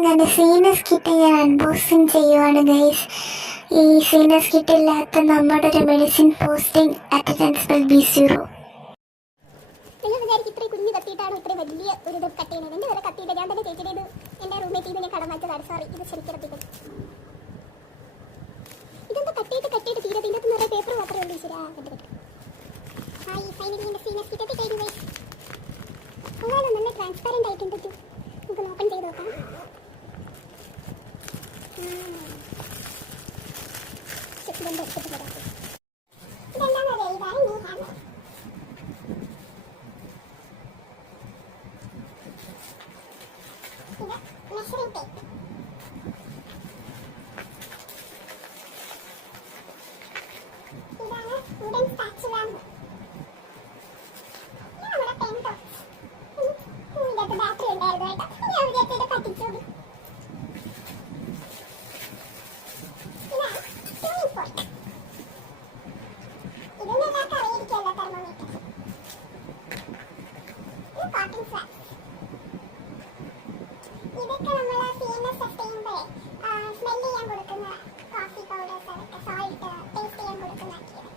അങ്ങനെ സീനസ് കിറ്റ് ഞാൻ അൺബോക്സിങ് ചെയ്യുവാണ് ഗൈസ്. ഈ സീനസ് കിറ്റ് ഇല്ലാത്ത നമ്മുടെ ഒരു medicine posting attendance will be 0. നിങ്ങൾ വിചാരിക്കും ഇത്രയും കുഞ്ഞ് കത്തിയിട്ടാണ് ഇത്രയും വലിയ ഒരു ഇത് കട്ട് ചെയ്യുന്നത്. എൻ്റെ വരെ കത്തിയില്ല. ഞാൻ തന്നെ ചേച്ചിയുടെ എൻ്റെ റൂംമേറ്റ് ഞാൻ കടം വാങ്ങിച്ചതാണ്. സോറി, ഇത് ശരിക്കും കത്തിക്കും. ഇതെന്താ കട്ടിയിട്ട് തീരെ ഇതിൻ്റെ അകത്ത് നിറയെ പേപ്പർ മാത്രമേ ഉള്ളൂ. ശരി, കണ്ടു. ഹായ്, ഫൈനലി എൻ്റെ സീനസ് കിറ്റ് കഴിഞ്ഞു. അതാണ് നല്ല ട്രാൻസ്പാരൻ്റ് ആയിട്ടുണ്ട്. നമുക്ക് ഓപ്പൺ ചെയ്ത് നോക്കാം. ഇതെന്താ എടുത്തിട്ട് തരാം. ഇതെന്താണെന്ന് അറിയാം, ഇതാണ് നീ ഹാമർ. ഇത് മെഷറിംഗ് ടേപ്പ്. ഇതാണ് വുഡൻ സ്പാച്ചുല. ഇത് നമ്മുടെ പെൻ ടോപ്സ്. ഇതിനകത്ത് ബാറ്ററി ഉണ്ടായിരുന്നു കേട്ടോ. ഞാൻ വിചാരിച്ചു ഇത് കത്തിച്ചോളൂ. ഇതാണ് ട്യൂണിംഗ് ഫോർക്ക്. ഇതൊന്നും എല്ലാവർക്കും അറിയിരിക്കുമല്ലോ, തെർമോമീറ്റർ. ഇത് കോട്ടൺ ഫ്ലാപ്സ്. ഇതൊക്കെ നമ്മൾ CNS ടെസ്റ്റ് ചെയ്യുമ്പോഴേ സ്മെൽ ചെയ്യാൻ കൊടുക്കുന്ന കോഫി പൗഡേഴ്സ്, അതൊക്കെ സോൾട്ട് ടേസ്റ്റ് ചെയ്യാൻ കൊടുക്കുന്നതാക്കിയത്.